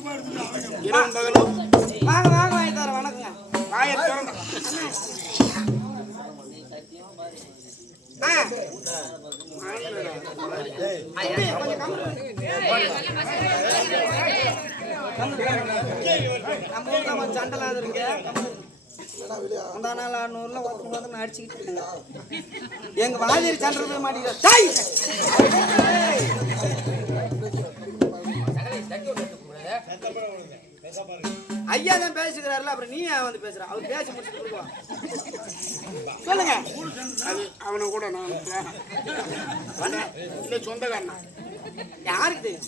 இரவும் பகலும் வாங்க வாங்க வாங்கி தரேன். வணக்கங்க. வாயை திறந்து நம்ம ஊர்ல கொஞ்சம் சண்டை இருக்கு. அந்த நாள் 600 ஒருத்தர் அடிச்சுக்கிட்டு எங்க வாதிரி சண்டை போய் மாட்டிக்கிற ஐயா தான் பேசுகிறாருல, அப்புறம் நீ வந்து பேசுற. அவர் பேசி முடிச்சுட்டு சொல்லுங்க. அது அவனை கூட நான் இல்லை சொந்தக்காரனா யாருக்கு தெரியும்?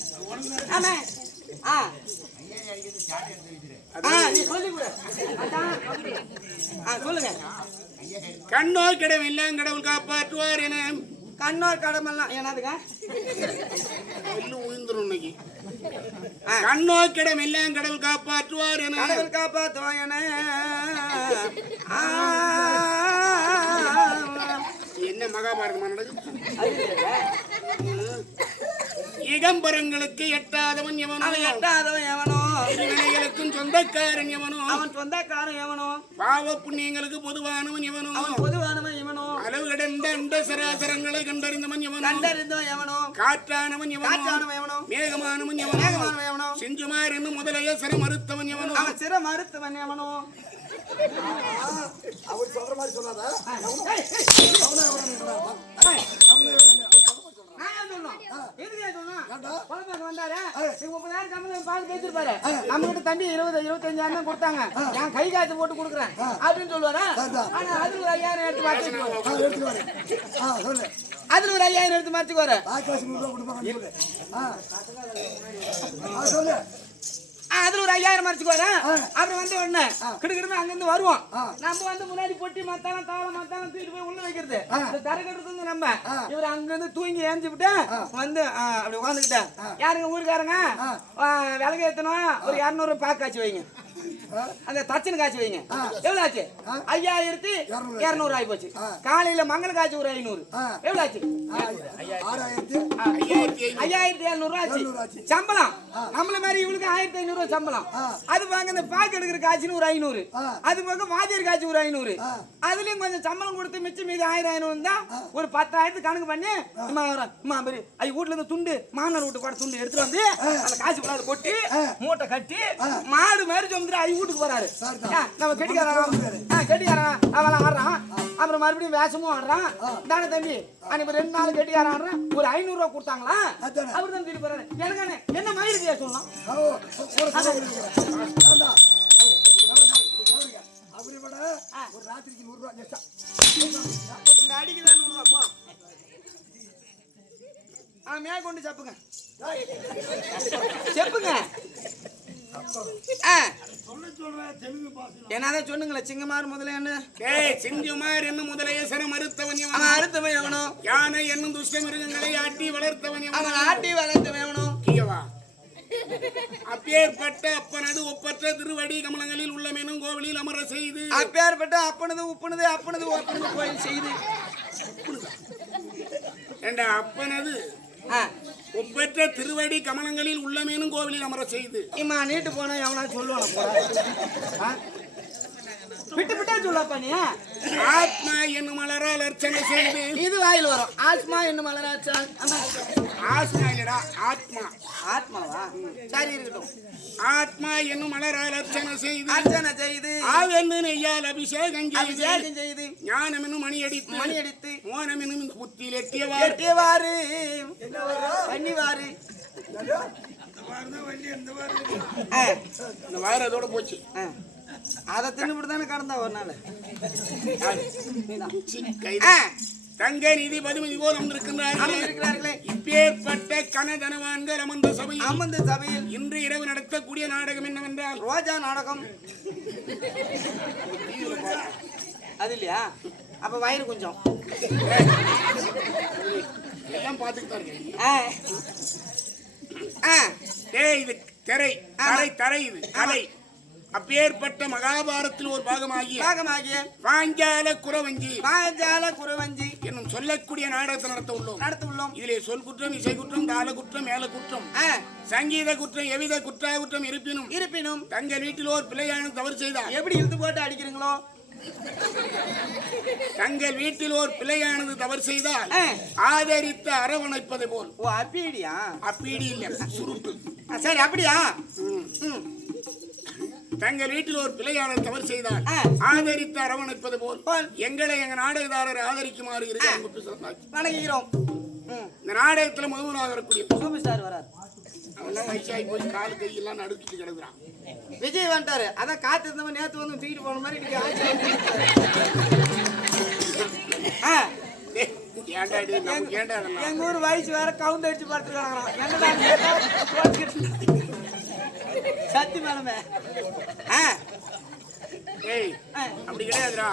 ஆமா நீ சொல்லி கொடு. சொல்லுங்க. கண்ணோர் கடவுள் எல்லாம் கடவுள் காப்பாற்றுவார் என. கண்ணோர் கடமெல்லாம் என்னதுங்க? எல்லாம் உயிர்ந்துரும் இன்னைக்கு. கண்ணோர் கடவுள் எல்லாம் கடவுள் காப்பாற்றுவார் என. கடவுள் காப்பாற்றுவார் என. என்ன மகாபாரதம் நடக்குது? இகம்பரங்களுக்கு எட்டாதவன் எவனோ, எட்டாதவன் எவனோ, திருவினைகளுக்கும் சொந்தக்காரன் எவனோ, அவன் சொந்தக்காரன் எவனோ, பாவ புண்ணியங்களுக்கு பொதுவானவன் எவனோ, அவன் பொதுவானவன் எவனோ, அளவு கடந்த அண்ட சராசரங்களை கண்டறிந்தவன் எவனோ, கண்டறிந்தவன் எவனோ, காற்றானவன் எவனோ, காற்றானவன் எவனோ, மேகமானவன் எவனோ, மேகமானவன் எவனோ, செஞ்சுமார் என்னும் முதலைய சிர மறுத்தவன் எவனோ, அவன் சிர மறுத்தவன் எவனோ. அவர் சொல்ற மாதிரி சொல்லாத. தம்பி 20-25 கொடுத்தாங்க. என் கை காசு போட்டு கொடுக்குறேன் அப்படின்னு சொல்லுவாரா? அதுல ஒரு 5000 எடுத்து அதுல ஒரு 5000 எடுத்து மாத்திக்குவாரு. அதுல ஒரு 5000 மறைச்சுக்குவாரு. அப்புறம் வந்து உடனே கிடுக்கிடுன்னு அங்கிருந்து வருவோம். நம்ம வந்து முன்னாடி பொட்டி மத்தானம் தாளம் மத்தானம் தூக்கிட்டு போய் உள்ள வைக்கிறது. தர கட்டுறது நம்ம. இவர் அங்கிருந்து தூங்கி ஏஞ்சி விட்டு வந்து அப்படி உட்காந்துக்கிட்டேன். யாருங்க ஊருக்காரங்க விலகு ஏத்தணும், ஒரு 200 பாக்கு காய்ச்சி வைங்க. அந்த தச்சனை காய்ச்சி வைங்க. எவ்வளவு ஆச்சு? 5200 ஆகி போச்சு. காலையில மங்கள காய்ச்சி ஒரு 500. எவ்வளவு ஆச்சு? 5700 ஆச்சு. சம்பளம் நம்மள மாதிரி இவளுக்கு 1500 சம்பளம். அது வாங்க இந்த பாக்கு எடுக்கிற காய்ச்சின்னு ஒரு 500. அது போக வாத்தியர் காய்ச்சி ஒரு 500. அதுலயும் கொஞ்சம் சம்பளம் கொடுத்து மிச்சம் மீது 1000 தான் ஒரு 10,000 கணக்கு பண்ணி வீட்டுல இருந்து துண்டு மாமனார் வீட்டு கூட துண்டு எடுத்துட்டு வந்து அந்த காய்ச்சி பிள்ளாது கொட்டி மூட்டை கட்டி மாடு மாதிரி சொந்துட்டு ஐ வீட்டுக்கு போறாரு. நம்ம கெட்டிக்காரன் அவெல்லாம் ஆடுறான். அப்புறம் மறுபடியும் வேஷமும் ஆடுறான். தானே தம்பி அன்னைக்கு 2 நாள் கெட்டிக்காரன் ஆடுறான். ஒரு 500 ரூபா கொடுத்தாங்களா? அவர் தான் திருப்பி போறாரு. எனக்கு என்ன மயிருக்கு சொல்லலாம். ஒரு ராத்திரிக்கு 100 ரூபாய் இந்த அடிக்குதான் 100 ரூபா போ. மேற்கொண்டு செப்புங்க செப்புங்க. என்னதான் சொன்னுங்களே. சிங்கமார் முதல்ல என்ன சிங்கமார் என்னும் முதலைய சர மறுத்தவன் அறுத்தவன் எவனோ, யானை என்னும் துஷ்ட மிருகங்களை ஆட்டி வளர்த்தவன் அவன் ஆட்டி வளர்த்தவன் எவனோ. அப்பேற்பட்ட அப்பனது ஒப்பற்ற திருவடி கமலங்களில் உள்ள மெனும் கோவிலில் அமர செய்து. அப்பேற்பட்ட அப்பனது உப்பனது அப்பனது ஒப்பனது கோயில் செய்து. அப்பனது ஒப்பற்ற திருவடி கமலங்களில் உள்ள மெனும் கோவிலில் அமர செய்து. இம்மா நீட்டு போனா எவனா சொல்லுவாங்க. விட்டு விட்டா சொல்லப்பா நீ. ஆத்மா என்னும் மலரால் அர்ச்சனை செய்து. இது வாயில் வரும். ஆத்மா என்னும் மலரால் ஆத்மா இல்லடா ஆத்மா. ஆத்மாவா? சரி இருக்கட்டும். ஆத்மா என்னும் மலரால் அர்ச்சனை செய்து ஆவென்னு நெய்யால் அபிஷேகம் செய்து ஞானம் என்னும் மணி அடித்து மோனம் என்னும் புத்தியில் எட்டியவாறு பண்ணிவாரு. இந்த வாரம் அதோட போச்சு. அதை தின்னுபிட்டு தானே கடந்தா ஒரு நாள். தங்க நிதி பதுமதி போல் அமர்ந்திருக்கிறார்களே. இப்பேற்பட்ட கனதனவான்கள் அமர்ந்த சபையில் இன்று இரவு நடத்தக்கூடிய நாடகம் என்னவென்றால் ரோஜா நாடகம். அது இல்லையா? அப்ப வயிறு கொஞ்சம் எல்லாம் பார்த்துட்டு தான் இருக்கேன். இது தரை இது கலை. அப்பேற்பட்ட மகாபாரத்தில் ஒரு பாகமாகிய பாஞ்சால குறவஞ்சி என்னும் சொல்லக்கூடிய நாடகத்தை நடத்த உள்ளோம். இதிலே சொல் குற்றம், இசை குற்றம், தாள குற்றம், மேல குற்றம், சங்கீத குற்றம், எவ்வித குற்றம் இருப்பினும் தங்கள் வீட்டில் ஒரு பிள்ளையான தவறு செய்தார். எப்படி இழுத்து போட்டு அடிக்கிறீங்களோ? தங்கள் வீட்டில் ஒரு பிள்ளையானது தவறு செய்தால் ஆதரித்து அரவணைப்பது போல். ஓ, அப்பீடியா? அப்பீடி இல்ல, சுருட்டு. சரி, அப்படியா? தங்கள் வீட்டில் ஒரு பிள்ளையானது தவறு செய்தால் ஆதரித்து அரவணைப்பது போல் எங்களை எங்க நாடகதாரர் ஆதரிக்குமாறு வணங்குகிறோம். இந்த நாடகத்துல முதல்வராக வரக்கூடிய சூப்பர் ஸ்டார் வரார். அவெல்லாம் வயசாகி போய் கால் கையெல்லாம் நடுக்கிட்டு கிடக்குறான். விஜய் வந்துட்டாரு. அதான் காத்து இருந்தவன் நேத்து வந்து தூக்கிட்டு போன மாதிரி இன்னைக்கு ஆச்சு. எங்க ஊர் வயசு வேற கவுண்ட் அடிச்சு பார்த்துருக்காங்க. சத்தி மேலமே ஏய், அப்படி கிடையாதுடா.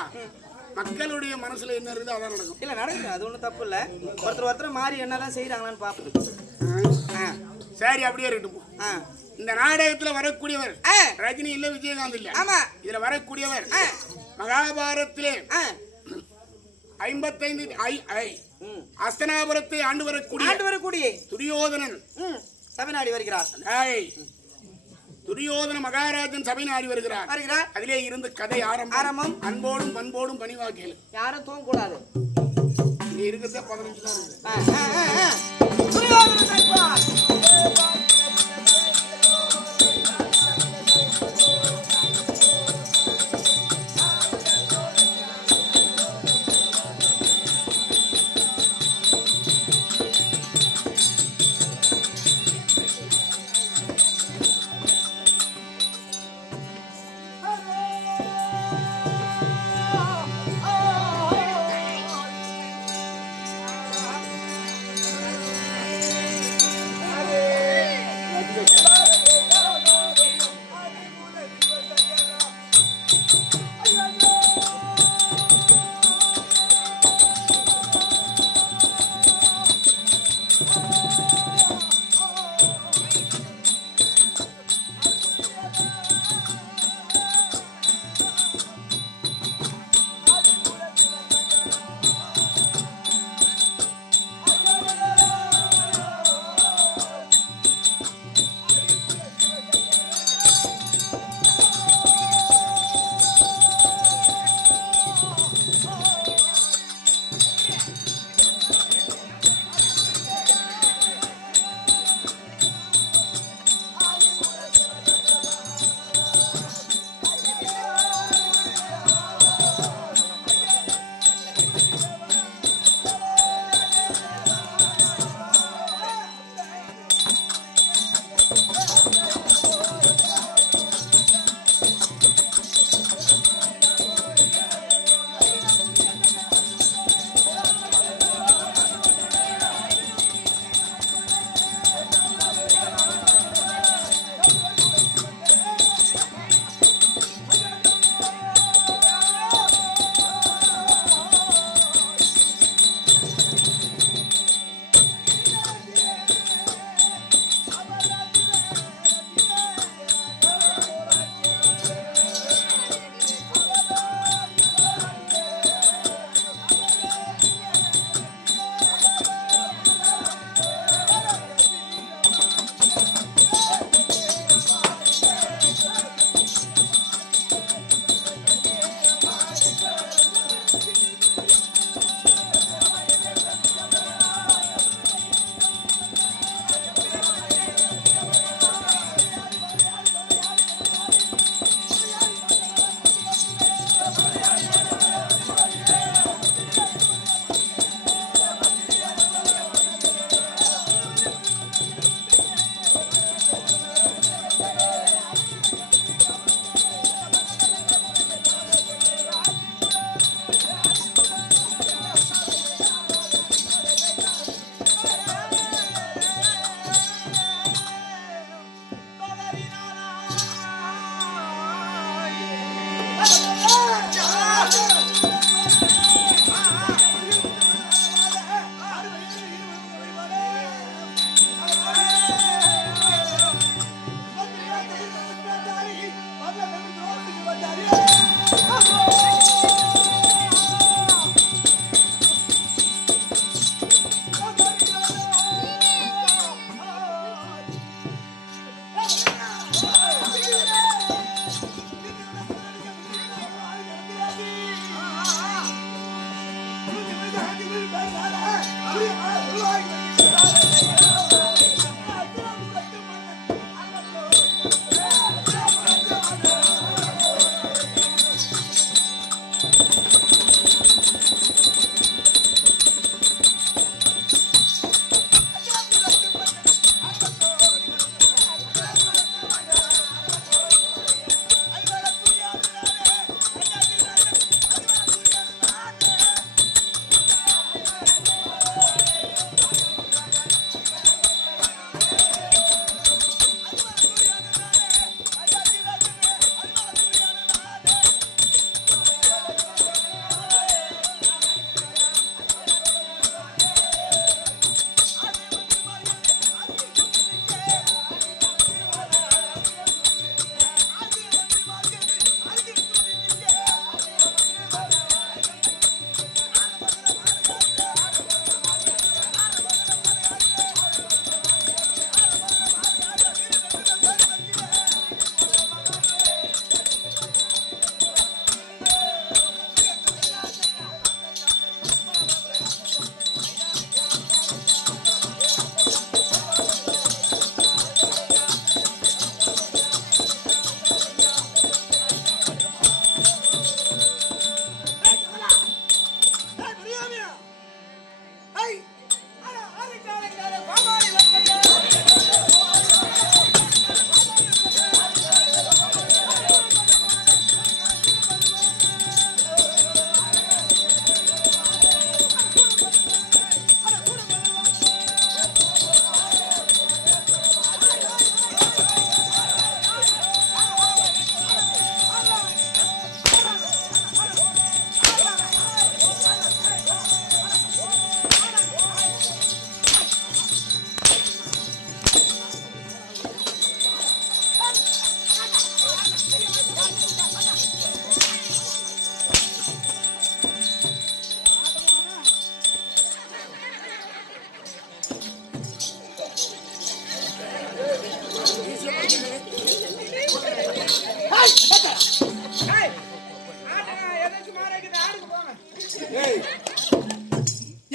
மக்களுடைய மனசுல என்ன இருக்குது அதான் நடக்கும். இல்ல நடக்குது, அது ஒண்ணும் தப்பு இல்ல. ஒருத்தர் மாறி என்னதான் செய்யறாங்களான்னு பாப்பது. சரி, அப்படியே இருக்கட்டும். இந்த நாடகத்துல வரக்கூடியவர் ரஜினி இல்ல, விஜயகாந்த் இல்ல. ஆமா, இதுல வரக்கூடியவர் மகாபாரத்திலே 55 அஸ்தனாபுரத்தை ஆண்டு வரக்கூடிய துரியோதனன் சபை நாடி வருகிறார். துரியோதன மகாராஜன் சபை நாடி வருகிறார். அதிலே இருந்து கதை ஆரம்பம். அன்போடும் பண்போடும் பணிவாக்கல். யாரும் தூங்க கூடாது. இங்க இருக்கிறத 15 தான் இருக்கு.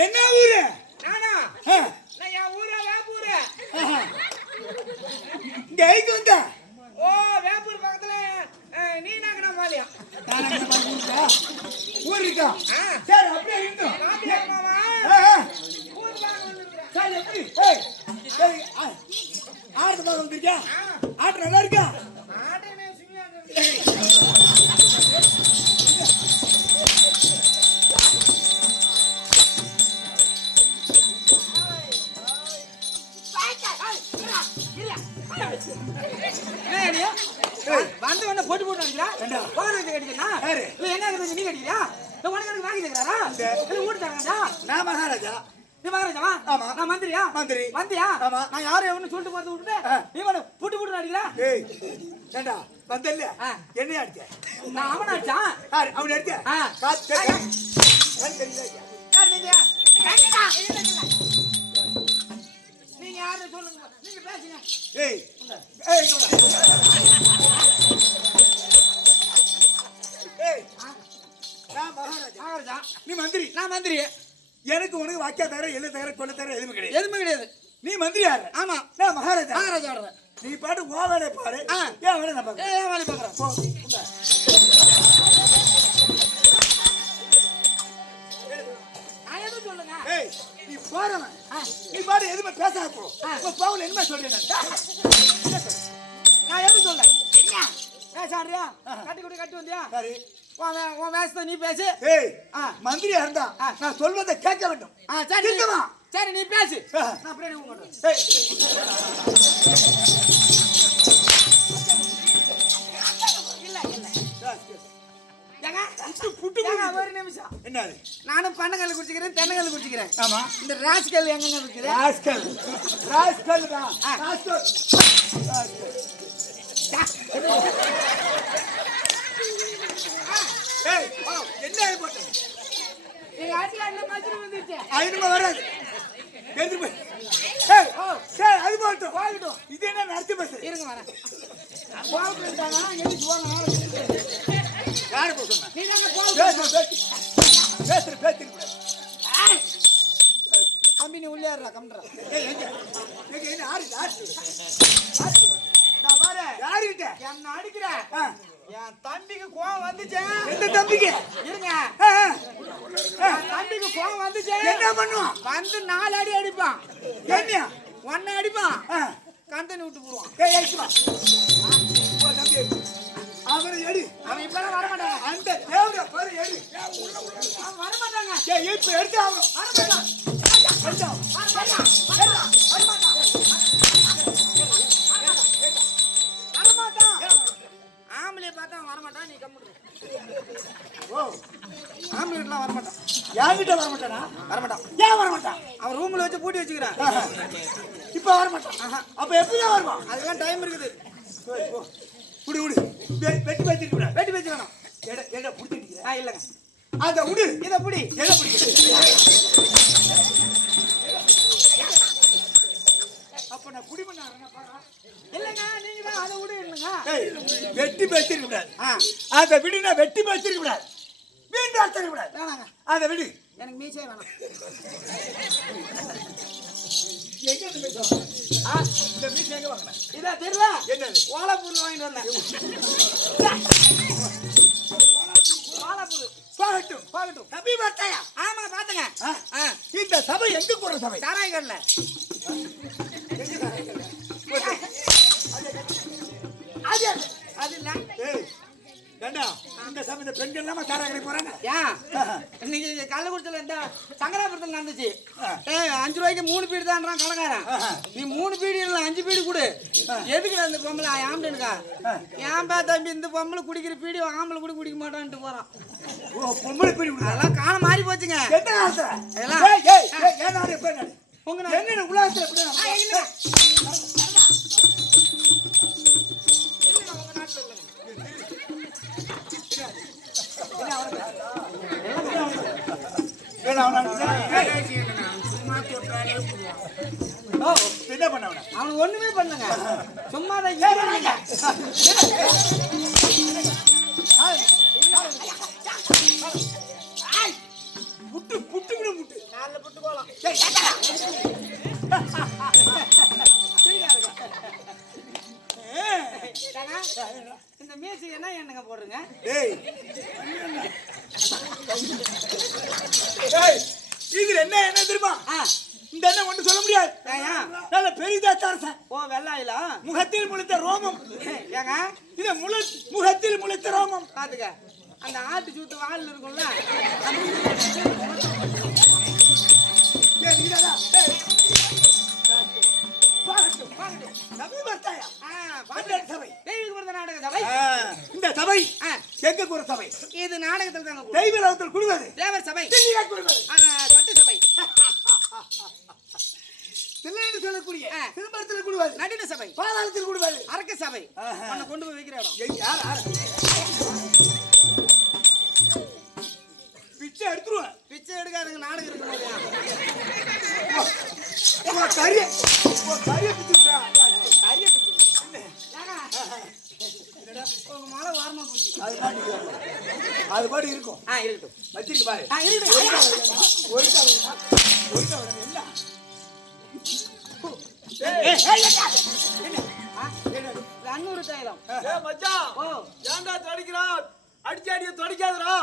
என்ன ஊரு? நானா? ஆ. நான் என் ஊரா வேப்பூர். ஆஹா. இங்க எதுக்கு வந்த? ஓ வேப்பூர் பக்கத்துல நீனாங்கனா மாலியா. நானாங்கனா மாலியா? ஊர் இருக்கா? ஆ. சரி அப்படியே இருந்தோம். மாலியா மாமா. ஊர் பாக்க வந்திருக்கேன். சரி எப்படி? ஏய். சரி. ஆடு பாக்க வந்திருக்கியா? ஆடு நல்லா இருக்கா? ஆடு என்ன சும்மா இருக்கு. வந்து வந்து போட்டு போட்டு அடிக்கிறா போர் வச்சு கட்டிக்கிறா இல்ல என்ன கட்டி நீ கட்டிக்கிறியா இல்ல உனக்கு எனக்கு வாங்கி தருறாரா இல்ல ஊட்டு தரங்கடா நான் மகாராஜா. நீ மகாராஜாவா? ஆமா. நான் மந்திரியா? மந்திரி. மந்திரியா? ஆமா. நான் யாரும் எவனு சொல்லிட்டு போறது விட்டுட்டு நீ வந்து புட்டு புட்டு அடிக்கிறா. ஏய் ஏண்டா வந்தல்ல என்னைய அடிச்ச? நான் அவன அடிச்சான். யார் அவன அடிச்ச? காத்து கண் தெரியல. யார் நீங்க? நீங்க யாரு சொல்லுங்க. நீங்க பேசுங்க. ஏய் ஏய் ஏய் நான் மகாராஜா. மகாராஜா நீ மந்திரி. நான் மந்திரி. எனக்கு உனக்கு வாக்கியா தர எழுத தர சொல்ல தர எதுவுமே கிடையாது. எதுவுமே கிடையாது. நீ மந்திரி யாரு? ஆமா நான் மகாராஜா. மகாராஜா ஆடுறேன். நீ பாட்டு ஓ வேலையை பாரு. ஏன் வேலை நான் பாக்குறேன். ஏன் வேலை பாக்குறேன்? போ. நான் எதுவும் சொல்லுங்க. ஏய் நீ போறவன். நீ பாட்டு எதுவுமே பேசாத போ. உன் பாவுல என்ன சொல்றேன் நான் எதுவும் சொல்ல. என்ன பேசாடுறியா? கட்டி கொடு கட்டி வந்தியா? சரி. உன் வேசத்தை நீ பேசு. ஏய் மந்திரியா இருந்தா நான் சொல்வதை கேட்க வேண்டும். சரி கேட்கவா? சரி நீ பேசு. நான் அப்படியே உட்கார்றேன். இல்ல இல்ல ஏங்க புட்டு ஒரு நிமிஷம். என்னது? நானும் பண்ணங்கல் குடிச்சிக்கிறேன் தென்னங்கல் குடிச்சிக்கிறேன். ஆமா. இந்த ராஸ்கல் எங்கங்க இருக்குது? ராஸ்கல். ராஸ்கல் தான். ராஸ்கல். ஏய் என்ன ஆயி போட்ட? நீங்க ஆட்ல என்ன மாதிரி வந்துச்சு? ஐநூறு வராது. எடுத்து போய். ஏய் சரி அது போட்டும். போய்டும். இது என்ன நடத்தி பேசு? இருங்க வரேன். போய்ட்டாங்க எடி போங்க. யாரு போ சொன்னா? நீ தாங்க போ. பேசு கூட. அம்பி நீ உள்ளே ஏறடா கம்டறா. ஏய் எங்க என்ன ஆறு யாருகிட்ட என்ன அடிக்கிற என் தம்பிக்கு கோவம் வந்துச்சு எந்த தம்பிக்கு இருங்க ஆ, என் தம்பிக்கு கோவம் வந்துச்சு என்ன பண்ணுவான் வந்து 4 அடி அடிப்பான் என்ன ஒன்னு அடிப்பான் ஆ, கந்தனை விட்டு போடுவான் ஏய் ஏய் வா போ தம்பி அவரை எடு அவன் இப்பெல்லாம் வரமாட்டாங்க அந்த தேவரை பாரு எடு அவன் வரமாட்டாங்க ஏய் இப்ப எடுத்து ஆகணும் வரமாட்டான் ஆம்பளை பார்த்தா வரமாட்டான் நீ கம்முடு ஓ ஆம்பளைலாம் வரமாட்டான் யார்கிட்ட வர மாட்டானா வரமாட்டான் ஏன் வர மாட்டான் அவன் ரூம்ல வச்சு பூட்டி வச்சுக்கிறான் இப்ப வர மாட்டான் அப்ப எப்படிதான் வருவான் அதுக்கெல்லாம் டைம் இருக்குது சரி, போ. விடு விடு வெட்டி வச்சிருக்க கூடாது வெட்டி வச்சு வேணும் எடை புடிச்சிட்டு இல்லைங்க அத விடு இதை புடி எடை பிடிக்க அப்ப நான் குடிமண்ண இல்லைங்க நீங்க தான் அதை விடு இல்லைங்க வெட்டி வச்சிருக்க கூடாது அத விடுனா வெட்டி வச்சிருக்க கூடாது மீண்டும் அடிச்சிருக்க கூடாது வேணாங்க அத விடு எனக்கு மீசே வேணாம் எங்க இருந்து பேசுறோம் இந்த மீன் எங்க வாங்கின இதா தெரியல என்னது ஓலாப்பூர்ல வாங்கிட்டு வந்தேன் ஓலாப்பூர் போகட்டும் போகட்டும் தம்பி பார்த்தாயா ஆமா பாத்துங்க இந்த சபை எங்க போற சபை சாராய் கடல அது அது இல்ல ஏய் கண்டா இந்த சபை இந்த பெண்கள் எல்லாம் சாரா கடை போறாங்க ஏன் இன்னைக்கு கள்ளக்குறிச்சியில இந்த சங்கராபுரத்தில் நடந்துச்சு 5 ரூபாய்க்கு 3 பீடி தான்றான் கடைக்காரன் நீ 3 பீடி இல்ல 5 பீடி கொடு எதுக்கு அந்த பொம்பளை ஆம்பளைனுக்கா ஏன்பா தம்பி இந்த பொம்பளை குடிக்கிற பீடி ஆம்பளை கூட குடிக்க மாட்டான்ட்டு போறான் ஓ பொம்பளை பீடி அதெல்லாம் காலம் மாறி போச்சுங்க என்ன ஆசை அதெல்லாம் ஏய் ஏய் ஏன் நானே போய் நானே உங்க என்ன உலகத்துல எப்படி என்ன பண்ண அவனுக்கு ஒண்ணுமே பண்ணுங்க சும்மா தான் புட்டு புட்டு விட புட்டு காலைல புட்டு போலாம் இந்த மீசி என்ன என்னங்க போடுறீங்க டேய் டேய் இதுல என்ன தெரியுமா இந்த என்ன ஒன்று சொல்ல முடியாது நல்ல பெரிதா தரசன் ஓ வெள்ளாயிலா முகத்தில் முளைத்த ரோமம் ஏங்க இது முகத்தில் முளைத்த ரோமம் பாத்துக்க அந்த ஆட்டு சூத்து வால் இருக்கும்ல இந்த சபை எங்க ஒரு சபை இது நாடகத்தில் தாங்க தெய்வ லோகத்தில் குழுவது தேவர் சபை சட்டு சபை தில்லைன்னு சொல்லக்கூடிய திருமணத்தில் குழுவது நடின சபை பாதாளத்தில் குழுவது அரக்க சபை உன்னை கொண்டு போய் வைக்கிற இடம் யார் பிச்சை எடுத்துருவேன் பிச்சை எடுக்காதுங்க நாடகம் இருக்கு கரிய பிச்சுடா கரிய பிச்சை உங்க மழை வாரமா போச்சு அது பாட்டு இருக்கும் இருக்கட்டும் வச்சிருக்கு பாரு அன்னூறு தைலம் ஏன்டா தடிக்கிறான் அடிச்சு அடிய தொடிக்காதடா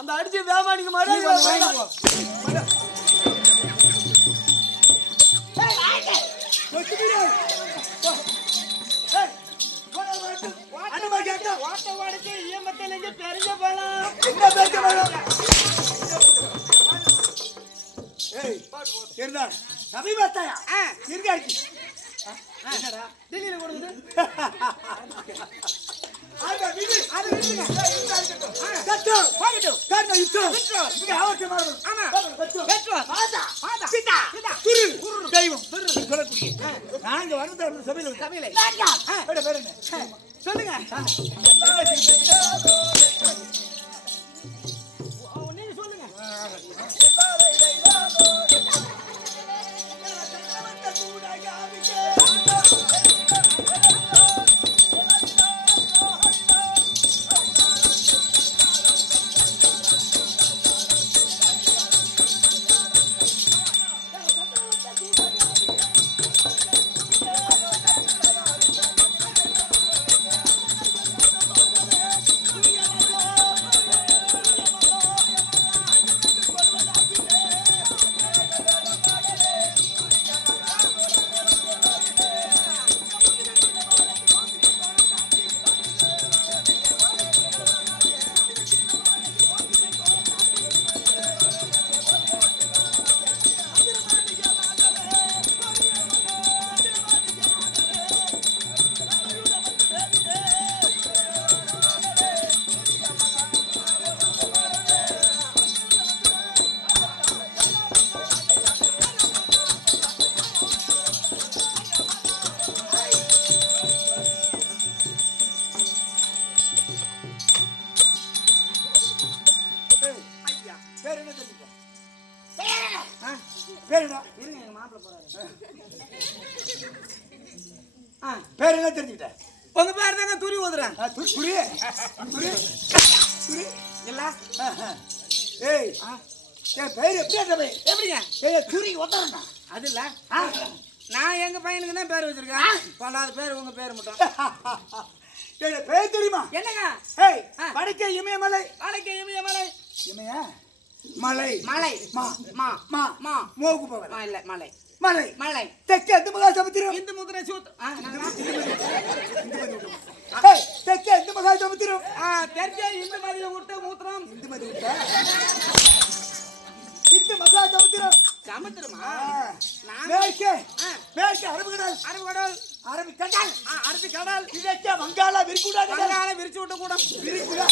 அந்த அடிச்சு வேமானிக்கு மாதிரி ஓட்ட ஓடிச்சு ஈமத்திலிருந்து பெரிய பலம் இருந்தான் சமீபத்தாயா இருக்காச்சு திடீர்னு கொடுக்குது நாங்க வந்து சபையில சொல்லுங்க நீங்க சொல்லுங்க பேருடா இருங்க எங்க மாப்பிள்ள போறாரு. பேர் என்ன தெரிஞ்சுக்கிட்ட? உங்க பேர் தாங்க துரி ஊதுறேன். துரி துரி துரி துரி இல்ல ஏய் என் பேர் எப்படி எப்படிங்க ஏய் துரி ஒத்தறடா. அது இல்ல நான் எங்க பையனுக்கு தான் பேர் வச்சிருக்கேன். பல்லாத பேர் உங்க பேர் மட்டும். ஏய் பேர் தெரியுமா? என்னங்க? ஏய் வடக்கே இமயமலை. வடக்கே இமயமலை. இமய மலை. மலை. மா மா மா மா மோகு பவர். இல்ல மலை. மலை. மலை. தெற்கே இந்து மகா சமுத்திரம். இந்து முத்திரை சூத். ஏய் தெற்கே இந்து மகா சமுத்திரம். தெற்கே இந்து மதிய விட்டு மூத்திரம். இந்து மதி விட்டா இந்து மகா சமுத்திரம். சமுத்திரமா? மேற்கே மேற்கே அரபு கடல். அரபு கடல். அரபி கடல். அரபி கடல். கிழக்கே வங்காள விரிகுடா கடல். வங்காள விரிச்சு விட்டு கூட. விரிகுடா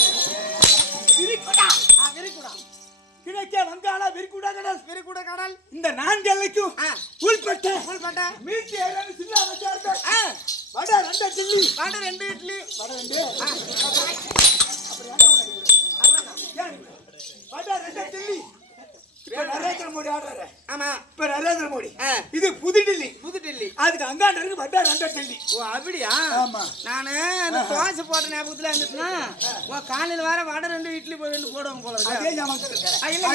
விரிகுடா விரிகுடா. கிழக்கே வங்காள விரிகுடா கடல். விரிகுடா கடல். இந்த 4 எல்லைக்கும் உள்பட்ட மீட்சி ஏழு சில்லா வச்சார்த்த வட 2 டில்லி. வட 2 இட்லி. வட 2 வட 2 டில்லி. இப்ப நரேந்திர மோடி ஆடுறாரு. ஆமா இப்ப நரேந்திர மோடி. இது புது டில்லி. புது டில்லி. அதுக்கு அங்காண்ட இருக்கு வட 2 டில்லி. ஓ அப்படியா? ஆமா. நானு அந்த தோசை போட்ட ஞாபகத்துல இருந்துச்சுன்னா ஓ காலையில வர வட 2 இட்லி 2 போடுவோம் போல இருக்கு. அதே ஞாபகம் இருக்கு. இல்ல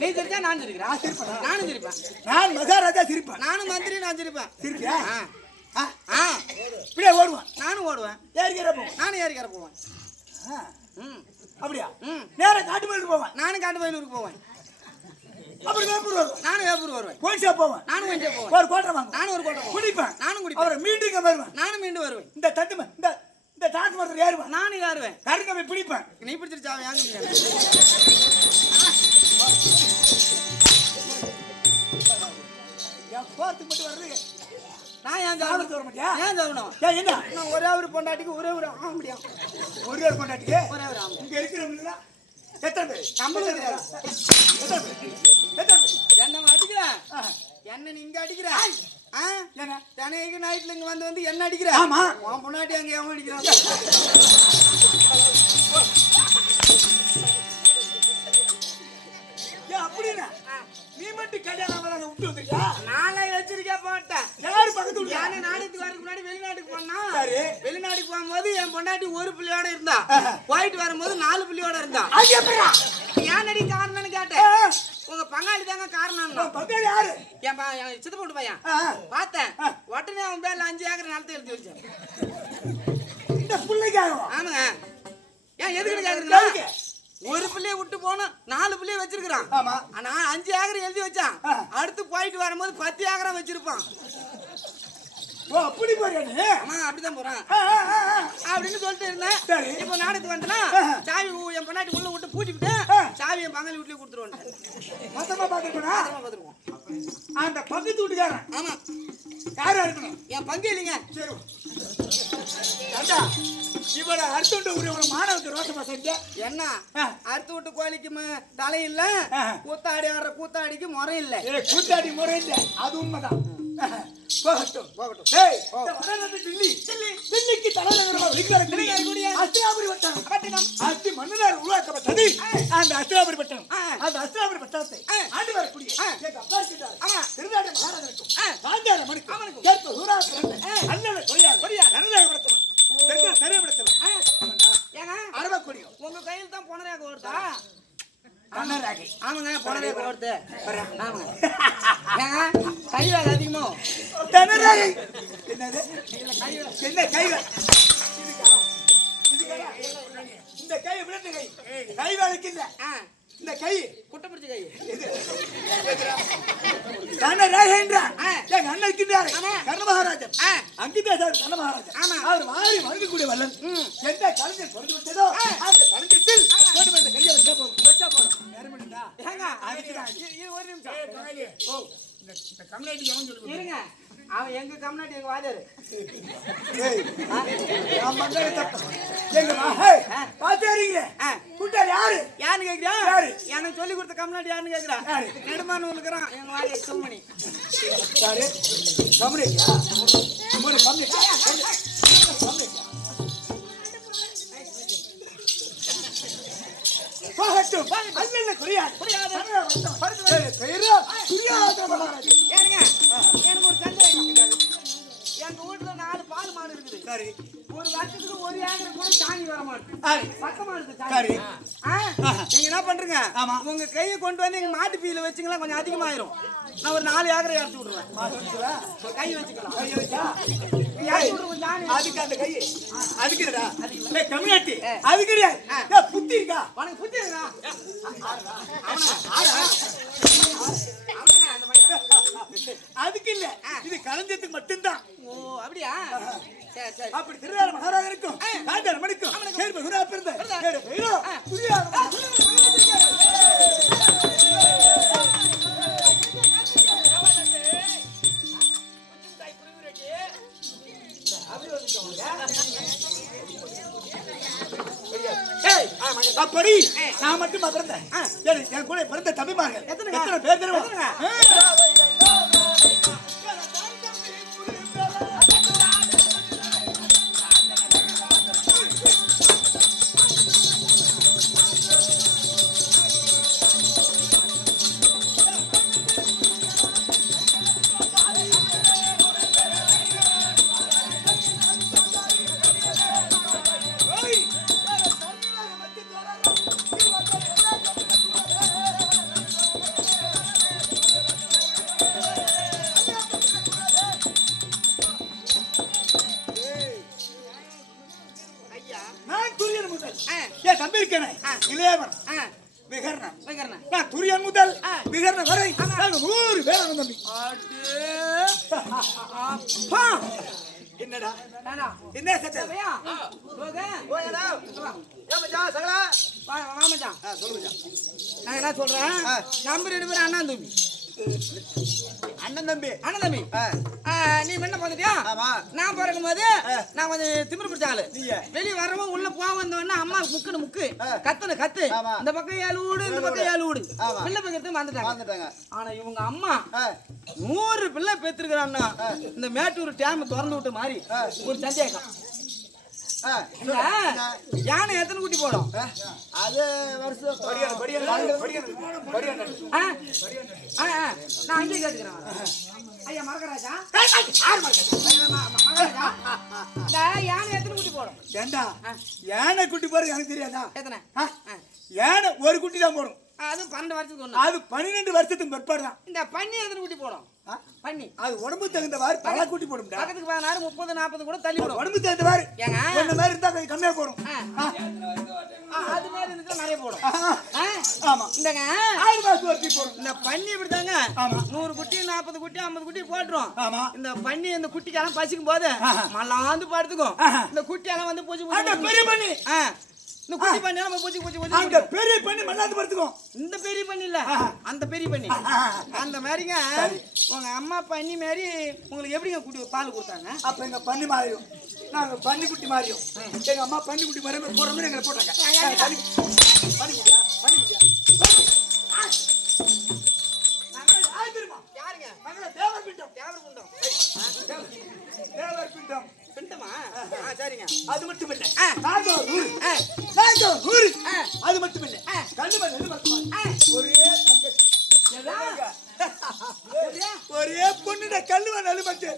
நீ சிரிச்சா நான் சிரிக்கிறேன். நானும் சிரிப்பேன். நான் மகாராஜா சிரிப்பேன். நானும் மந்திரி நான் சிரிப்பேன். சிரிப்பியா? இப்படியே ஓடுவேன். நானும் ஓடுவேன். ஏறிக்கிற போவேன். நானும் ஏறிக்கிற போவேன். அப்படியா? நேரா காட்டுமேலுக்கு போவேன். நானும் காட்டு வயலூருக்கு போவேன். அப்புறம் வேப்பூர் வருவேன். நானும் வேப்பூர் வருவேன். கோயில்சா போவேன். நானும் கொஞ்சம் போவேன். ஒரு கோட்டை வாங்க. நானும் ஒரு கோட்டை குடிப்பேன். நானும் குடிப்பேன். அப்புறம் மீண்டும் இங்க வருவேன். நானும் மீண்டும் வருவேன். இந்த தட்டு இந்த டிரான்ஸ்ஃபார்மர் ஏறுவேன். நானும் ஏறுவேன். கருங்கவை பிடிப்பேன். நீ பிடிச்சிருச்சா வாங்க. போறதுக்கு மட்டும் வருது. நான் ஏன் சாப்பிட வர மாட்டியா? ஏன் சாப்பிடணும்? என்ன? நான் ஒரே ஒரு பொண்டாட்டிக்கு ஒரே ஒரு ஆம்படியா. ஒரே ஒரு பொண்டாட்டிக்கு ஒரே ஒரு ஆம்படி. இங்க இருக்கிறவங்க எத்தனை பேர்? நம்மளும் கிடையாது. எத்தனை பேர்? என்ன அடிக்கிற? என்ன நீங்க அடிக்கிற? என்ன? தனைக்கு நைட்ல இங்க வந்து என்ன அடிக்கிற? ஆமா. உன் பொண்டாட்டி அங்க எவன் அடிக்கிறான்? அப்படின்னா நீ மட்டும் கல்யாணம் விட்டு வந்துருக்கியா? நாளை வச்சிருக்கே போட்டேன். யாரு பக்கத்து வீட்டு? யானை நாட்டுக்கு வரதுக்கு முன்னாடி வெளிநாட்டுக்கு போனா. சரி. வெளிநாட்டுக்கு போகும்போது என் பொண்டாட்டி ஒரு பிள்ளையோட இருந்தா. போயிட்டு வரும்போது 4 பிள்ளையோட இருந்தா. அது எப்படிடா? ஏன் அடி காரணம்னு கேட்டேன். உங்க பங்காளி தாங்க காரணம். பங்காளி யாரு? என் சித்தப்பா வீட்டு பையன். பார்த்தேன். உடனே அவன் பேர்ல 5 ஏக்கர் நிலத்தை எழுதி வச்சேன். இந்த பிள்ளைக்காக? ஆமாங்க. ஏன் எதுக்குன்னு கேக்குறீங்க? ஒரு பிள்ளைய விட்டு போனா 4 பிள்ளைய வச்சிருக்கான். ஆமா. ஆனா 5 ஏக்கர் எழுதி வச்சான். அடுத்து போயிட்டு வரும்போது 10 ஏக்கரா வச்சிருப்பான். ஓ அப்படி போறியா நீ? ஆமா அப்படிதான் போறான் அப்படின்னு சொல்லிட்டு இருந்தேன். சரி. இப்போ நாடகத்துக்கு வந்துட்டா சாவி என் பொண்டாட்டி உள்ள விட்டு பூட்டிவிட்டு சாவி என் பங்காளி வீட்லயே கொடுத்துருவேன். மொத்தமா பாத்துக்கணும். பார்த்துருவோம். அந்த பக்கத்து வீட்டுக்காரன் ஆமா யாரா இருக்கணும்? என் பங்கு இல்லைங்க. சரி தாண்டா இவள அர்த்தம் ஒரு மாணவருக்கு ரோசமா செஞ்ச என்ன அறுத்து விட்டு கோழிக்கு தலை இல்ல, கூத்தாடி ஆடுற கூத்தாடிக்கு முறை இல்ல. கூத்தாடி முறை இல்ல, அது உண்மைதான். போகட்டும் போகட்டும். டேய் தில்லிக்கு தலைநகரமா விரிவாக்கக்கூடிய அஸ்தினாபுரி பட்டணம். அஸ்தி மன்னரால் உருவாக்கப்பட்டது அந்த அஸ்தினாபுரி பட்டணம். அந்த அஸ்தினாபுரி பட்டணத்தை ஆண்டு வரக்கூடிய எங்க அப்பா இருக்கிறார் திருநாடு மகாராஜனுக்கும் காஞ்சார மணிக்கும் ஏற்ப சூராபுரத்தை அண்ணனை கொரியார் கனநாயகபுரத்தவன் தெரியப்படுத்தவன் அரவக்குடியும் உங்க கையில் தான் பொனரேக ஓடுதா? கனராகி. ஆமாங்க பொனரேக ஓடுது. ஆமாங்க ஏங்க கை வேலை அதிகமோ? கனராகி என்னது? என்ன கை வேலை? இந்த கை விழுந்த கை கை வேலைக்கு இல்ல. இந்த கை குட்டை பிடிச்ச கை கனராகேந்திரா எங்க அண்ணன் இருக்கின்றாரு கர்ண மகாராஜன். அங்கிதேசார் கர்ண மகாராஜன் அவர் வாரி வணங்கக்கூடிய வல்லன். எந்த கலைஞர் பிறந்து விட்டதோ அந்த கலைஞத்தில் இந்த கையை வச்சா போதும். ஏங்க ஒரு நிமிஷம். ஓ இந்த கம்யூனிட்டி எவன் சொல்லு இருங்க. அவன் எங்க கம்யூனிட்டி எங்க வாதியாரு. கூட்டாளி யாரு யாருன்னு கேக்குறா? யாரு? எனக்கு சொல்லி கொடுத்த கம்யூனிட்டி யாருன்னு கேக்குறா? நெடுமான்னு இருக்கிறான் எங்க வாதியார் சும்மணி. யாரு? கம்யூனிட்டியா? போகட்டும். போகட்டும் அல்ல குறையாது பெயரா புரியாத மகாராஜா. ஏனுங்க எனக்கு ஒரு சந்தேகம். எங்க வீட்டுல 4 பால் மாடு இருக்குது. சரி ஒரு வருஷத்துக்கு ஒரு ஏக்கர் கூட தாங்கி வர மாட்டேன். பக்கமா இருக்கு. சரி நீங்க என்ன பண்றீங்க? ஆமா. உங்க கையை கொண்டு வந்து எங்க மாட்டு பீல வச்சுங்களா கொஞ்சம் அதிகமாயிரும். நான் ஒரு 4 ஏக்கரை இறச்சி விடுவேன். கை வச்சுக்கலாம். கையை வச்சா இறச்சி விடுவோம் தானே. அதுக்கு அந்த கையை அதுக்குடா கம்யூனிட்டி அது கிடையாது. புத்தி இருக்கா உனக்கு புத்தி இருக்கா? அதுக்கு இல்ல இது களஞ்சத்துக்கு மட்டும்தான். ஓ அப்படியா? சரி சரி. அப்படி திருநாள் மகாராஜனுக்கும் காந்தார மணிக்கும் சேர்ப்பு குரா பிறந்த அப்படி நான் மட்டும் பிறந்தேன். என் கூட பிறந்த தம்பிமார்கள் எத்தனை பேர் தெரியுமா? என் தம்பி இருக்கேன் இளையவன் விகர்ணன். நான் துரியன் முதல் விகர்ண வரை 100 பேர் தம்பி. அப்பா என்னடா நானா என்ன சத்தம்? பையா போக ஓயடா ஏ மச்சான் சகலா வா மச்சான். சொல்லுங்க நான் என்ன சொல்றேன்? நம்ம 2 பேரும் அண்ணன் தம்பி. அண்ணன் தம்பி நீ என்ன பண்ணிட்டியா? ஆமா நான் பிறக்கும் போது நான் கொஞ்சம் திமிரு பிடிச்ச ஆளு. வெளியே வரவும் உள்ள போக வந்தோடனே அம்மா முக்கு கத்து இந்த பக்கம் 7 வீடு இந்த பக்கம் 7 வீடு பிள்ளை பெக்கிறது வந்துட்டாங்க. ஆனா இவங்க அம்மா 100 பிள்ளை பெற்றிருக்கிறான்னா இந்த மேட்டூர் டேம் திறந்து விட்ட மாதிரி ஒரு சந்தேகம். யானை எத்தனை குட்டி போடும்? அது வருஷம் நான் அங்கே கேட்டுக்கிறேன். ஐயா மரகராஜா யானை எத்தனை குட்டி போடும்? ஏண்டா யானை குட்டி போறது எனக்கு தெரியாதா? எத்தனை? யானை ஒரு குட்டி தான் போடும். அது 12 வருஷத்துக்கு ஒண்ணு. அது 12 வருஷத்துக்கு பிற்பாடு தான். இந்த பன்னி எத்தனை குட்டி போடும்? பன்னி அது உடம்பு தகுந்தவாறு பல குட்டி போடும். பக்கத்துக்கு 16 30 40 கூட தள்ளி போடும். உடம்பு தகுந்தவாறு ஏங்க இந்த மாதிரி இருந்தா கொஞ்சம் கம்மியா போடும். அது மாதிரி இருந்தா நிறைய போடும். ஆமா இந்தங்க 6 மாசம் வரைக்கும் போடும். இந்த பன்னி இப்படிதாங்க 100 குட்டி 40 குட்டி 50 குட்டி போட்டுரும். ஆமா இந்த பன்னி இந்த குட்டிக்கெல்லாம் பசிக்கும் போது மல்லாந்து படுத்துக்கும். இந்த குட்டியெல்லாம் வந்து பூச்சி பெரிய பண்ணி இந்த குட்டி பண்ணி நம்ம பூச்சி அந்த பெரிய பண்ணி மல்லாந்து படுத்துக்கும். இந்த பெரிய பண்ணி இல்ல அந்த பெரிய பண்ணி அந்த மாதிரிங்க. உங்க அம்மா பண்ணி மாதிரி உங்களுக்கு எப்படிங்க குட்டி பால் கொடுத்தாங்க? அப்ப எங்க பண்ணி மாறியும் நாங்க பண்ணி குட்டி மாறியும் எங்க அம்மா பண்ணி குட்டி மாறி போற மாதிரி எங்களை போட்டாங்க. சரிங்க. அது மட்டும் இல்ல அது மட்டும் இல்ல ஒரே பொண்ணு கல்லுவ நலுமட்டு